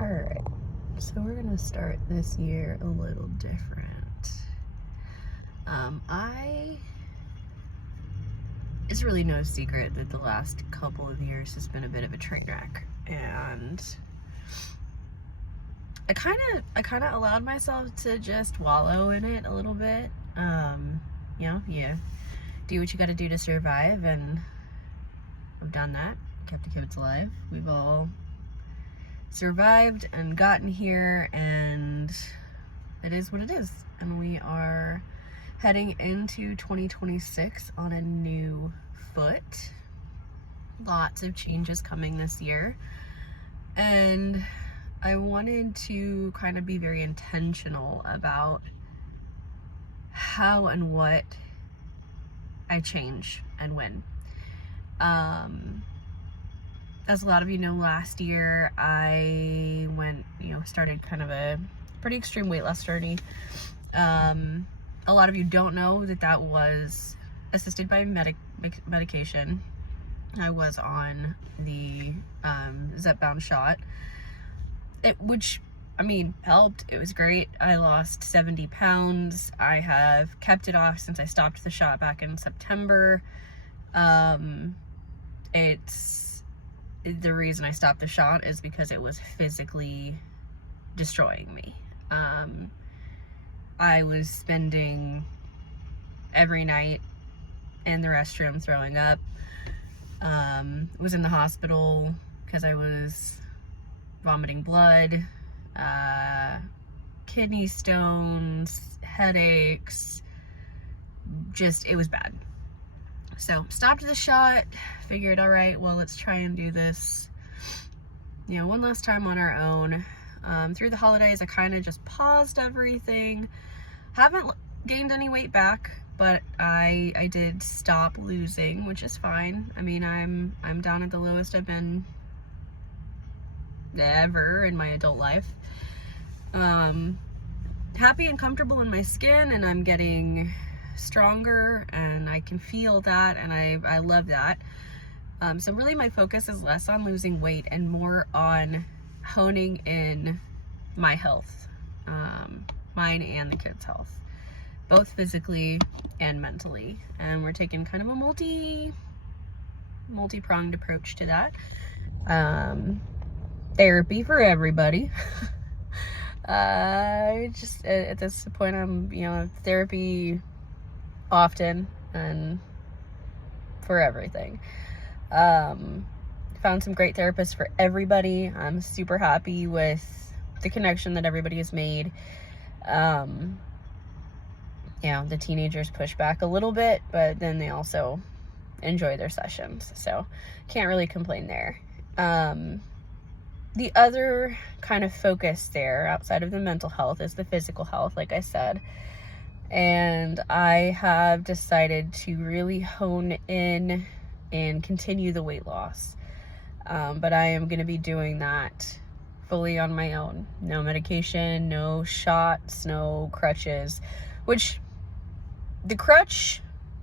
Alright, so we're gonna start this year a little different. It's really no secret that the last couple of years has been a bit of a train wreck, and I kind of allowed myself to just wallow in it a little bit. You do what you gotta do to survive, and I've done that, kept the kids alive. We've all survived and gotten here, and it is what it is. And we are heading into 2026 on a new foot. Lots of changes coming this year, and I wanted to kind of be very intentional about how and what I change and when. As a lot of you know, last year I started kind of a pretty extreme weight loss journey. A lot of you don't know that was assisted by medication. I was on the Zepbound shot, which helped. It was great. I lost 70 pounds. I have kept it off since I stopped the shot back in September. The reason I stopped the shot is because it was physically destroying me. I was spending every night in the restroom throwing up. Was in the hospital because I was vomiting blood, kidney stones, headaches. It was bad. So stopped the shot, figured, all right, well, let's try and do this, one last time on our own. Through the holidays, I kind of just paused everything. Haven't gained any weight back, but I did stop losing, which is fine. I'm down at the lowest I've been ever in my adult life. Happy and comfortable in my skin, and I'm getting stronger, and I can feel that, and I love that. So really my focus is less on losing weight and more on honing in my health, mine and the kids' health, both physically and mentally. And we're taking kind of a multi-pronged approach to that. Therapy for everybody. Just at this point, I'm therapy often and for everything. Found some great therapists for everybody. I'm super happy with the connection that everybody has made. The teenagers push back a little bit, but then they also enjoy their sessions, so can't really complain there. The other kind of focus there outside of the mental health is the physical health, like I said. And I have decided to really hone in and continue the weight loss. But I am going to be doing that fully on my own. No medication, no shots, no crutches, which the crutch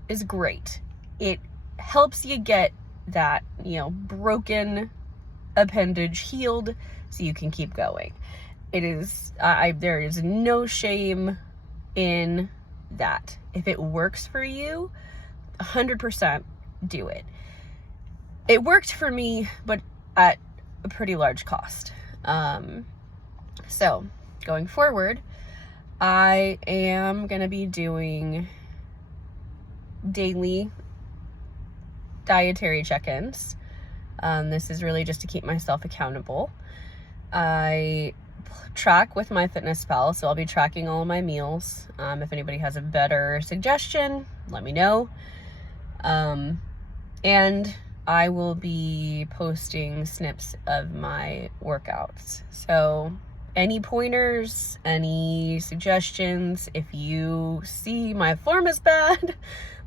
is great. It helps you get that, broken appendage healed so you can keep going. There is no shame in that. If it works for you, 100% do it. It worked for me, but at a pretty large cost. So going forward, I am going to be doing daily dietary check-ins. This is really just to keep myself accountable. I track with MyFitnessPal, so I'll be tracking all of my meals. If anybody has a better suggestion, let me know. And I will be posting snips of my workouts. So any pointers, any suggestions, if you see my form is bad,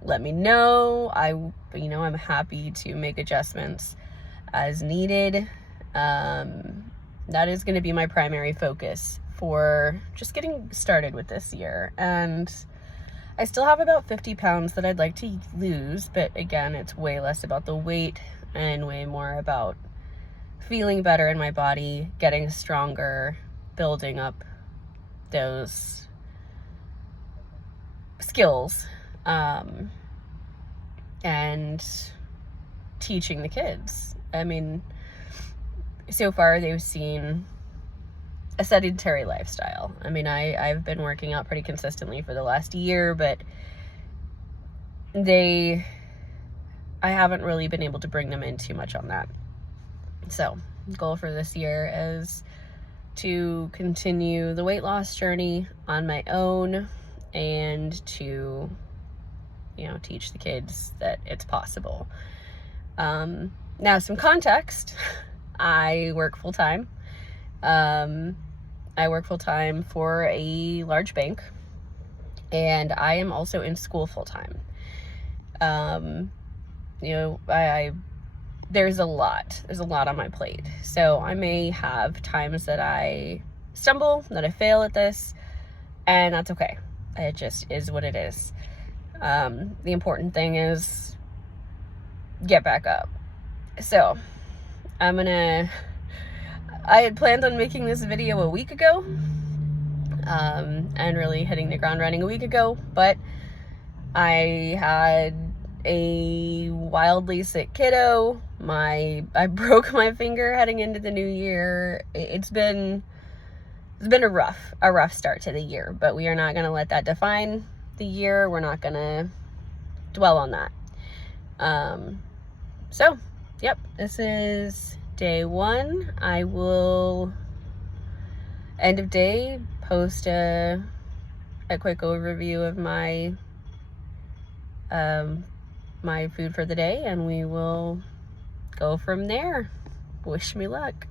let me know. I'm happy to make adjustments as needed. That is going to be my primary focus for just getting started with this year. And I still have about 50 pounds that I'd like to lose, but again, it's way less about the weight and way more about feeling better in my body, getting stronger, building up those skills, and teaching the kids. I mean, so far they've seen a sedentary lifestyle. I mean, I've been working out pretty consistently for the last year, but I haven't really been able to bring them in too much on that. So, goal for this year is to continue the weight loss journey on my own and to, teach the kids that it's possible. Now, some context. I work full-time. I work full-time for a large bank, and I am also in school full-time. There's a lot on my plate. So I may have times that I stumble, that I fail at this, and that's okay. It just is what it is. The important thing is get back up. So I had planned on making this video a week ago, and really hitting the ground running a week ago, but I had a wildly sick kiddo. I broke my finger heading into the new year. It's been a rough start to the year, but we are not going to let that define the year. We're not going to dwell on that. So, yep, this is day 1. I will, end of day, post a quick overview of my my food for the day, and we will go from there. Wish me luck.